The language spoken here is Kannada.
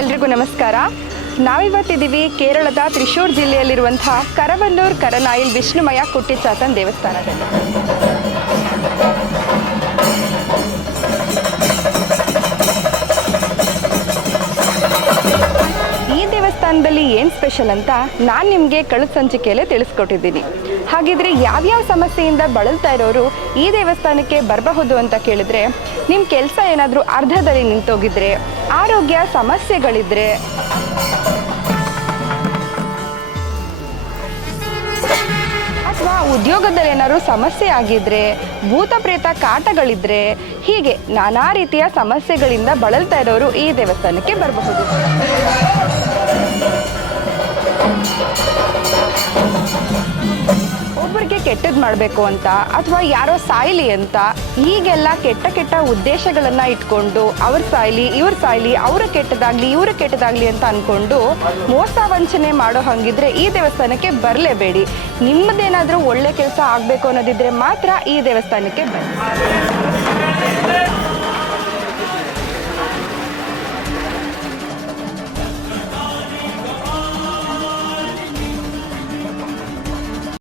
ಎಲ್ರಿಗೂ ನಮಸ್ಕಾರ. ನಾವಿವತ್ತಿದ್ದೀವಿ ಕೇರಳದ ತ್ರಿಶೂರ್ ಜಿಲ್ಲೆಯಲ್ಲಿರುವಂತಹ ಕರವನ್ನೂರ್ ಕರನಾಯಿಲ್ ವಿಷ್ಣುಮಯ ಕುಟ್ಟಿಚಾತನ್ ದೇವಸ್ಥಾನದಲ್ಲಿ. ಈ ದೇವಸ್ಥಾನದಲ್ಲಿ ಏನು ಸ್ಪೆಷಲ್ ಅಂತ ನಾನು ನಿಮಗೆ ಕಳೆದ ಸಂಚಿಕೆಯಲ್ಲೇ ತಿಳಿಸ್ಕೊಟ್ಟಿದ್ದೀನಿ. ಹಾಗಿದ್ರೆ ಯಾವ್ಯಾವ ಸಮಸ್ಯೆಯಿಂದ ಬಳಲ್ತಾ ಇರೋರು ಈ ದೇವಸ್ಥಾನಕ್ಕೆ ಬರಬಹುದು ಅಂತ ಕೇಳಿದ್ರೆ, ನಿಮ್ಮ ಕೆಲಸ ಏನಾದರೂ ಅರ್ಧದಲ್ಲಿ ನಿಂತೋಗಿದ್ರೆ, ಆರೋಗ್ಯ ಸಮಸ್ಯೆಗಳಿದ್ರೆ, ಅಥವಾ ಉದ್ಯೋಗದಲ್ಲಿ ಏನಾದ್ರು ಸಮಸ್ಯೆ ಆಗಿದ್ರೆ, ಭೂತ ಪ್ರೇತ ಕಾಟಗಳಿದ್ರೆ, ಹೀಗೆ ನಾನಾ ರೀತಿಯ ಸಮಸ್ಯೆಗಳಿಂದ ಬಳಲ್ತಾ ಇರೋರು ಈ ದೇವಸ್ಥಾನಕ್ಕೆ ಬರಬಹುದು. ಒಬ್ಬರಿಗೆ ಕೆಟ್ಟದ್ದು ಮಾಡಬೇಕು ಅಂತ ಅಥವಾ ಯಾರೋ ಸಾಯಲಿ ಅಂತ ಹೀಗೆಲ್ಲ ಕೆಟ್ಟ ಕೆಟ್ಟ ಉದ್ದೇಶಗಳನ್ನು ಇಟ್ಕೊಂಡು ಅವ್ರ ಸಾಯಲಿ ಇವ್ರ ಸಾಯಲಿ ಅವರ ಕೆಟ್ಟದಾಗಲಿ ಅಂತ ಅಂದ್ಕೊಂಡು ಮೋಸ ವಂಚನೆ ಮಾಡೋ ಹಂಗಿದ್ರೆ ಈ ದೇವಸ್ಥಾನಕ್ಕೆ ಬರಲೇಬೇಡಿ. ನಿಮ್ಮದೇನಾದರೂ ಒಳ್ಳೆ ಕೆಲಸ ಆಗಬೇಕು ಅನ್ನೋದಿದ್ರೆ ಮಾತ್ರ ಈ ದೇವಸ್ಥಾನಕ್ಕೆ ಬನ್ನಿ.